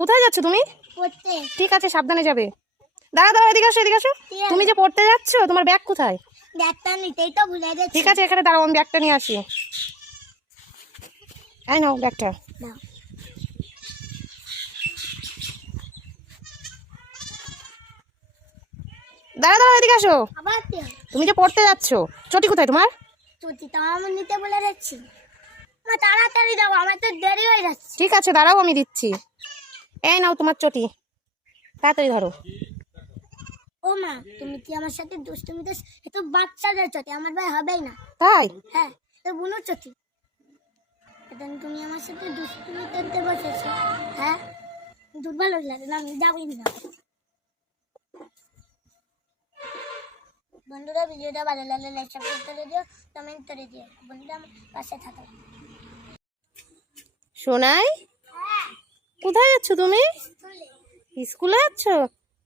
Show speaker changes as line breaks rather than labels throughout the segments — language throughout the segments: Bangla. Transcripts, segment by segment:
কোথায় যাচ্ছ তুমি?
পড়তে।
ঠিক আছে সাবধানে যাবে। দাঁড়া দাঁড়া এদিকে আসো এদিকে আসো। তুমি যে পড়তে যাচ্ছ তোমার ব্যাগ কোথায়?
ব্যাগটা নিতেই তো ভুলে গেছি।
ঠিক আছে এখানে দাঁড়াও আমি ব্যাগটা নিয়ে আসি। এই নাও ব্যাগটা। দাঁড়া দাঁড়া এদিকে আসো।
আবার
তুমি যে পড়তে যাচ্ছ চটি কোথায় তোমার?
চুটি তো আমার নিতে বলে যাচ্ছি তাড়াতাড়ি দাও আমার তো দেরি হয়ে যাচ্ছে।
ঠিক আছে দাঁড়াও আমি দিচ্ছি। এই নাও তোমার চটি। তাড়াতাড়ি ধরো।
ও মা তুমি কি আমার সাথে দুষ্টুমি তো এ বাচ্চাদের চটি আমার ভাই হবেই না।
তাই?
হ্যাঁ তো বুনো চটি। এখন তুমি আমার সাথে দুষ্টুমি করতে বসেছো। হ্যাঁ? দুর্বল লাগে না আমি যাবই না। বন্ধুরা ভিডিওটা ভালো লাগলে লাইক সাবস্ক্রাইব করে দিও কমেন্ট করে দিও। বন্ধুরা আমার পাশে থাকো।
সোনাই? কোথায় যাচ্ছ তুমি? স্কুলে। যাচ্ছ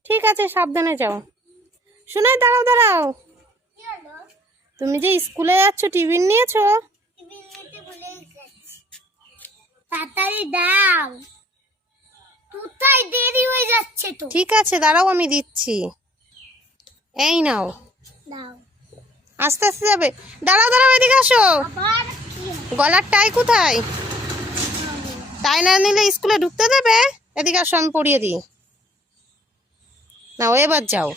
ঠিক আছে সাবধানে যাও। সোনাই দাঁড়াও দাঁড়াও। তুমি যে স্কুলে যাচ্ছ টিফিন নিয়েছো?
তাড়াতাড়ি দাও। কোথায় দেরি হয়ে যাচ্ছে তো?
ঠিক আছে দাঁড়াও আমি দিচ্ছি। এই নাও। আস্তে আস্তে যাবে। দাঁড়াও দাঁড়াও এদিকে আসো? গলার টাই কোথায়? টাই না নিলে স্কুলে ঢুকতে দেবে? এদিকে আসো, আমি পড়িয়ে দিই। না ও এবার যাও।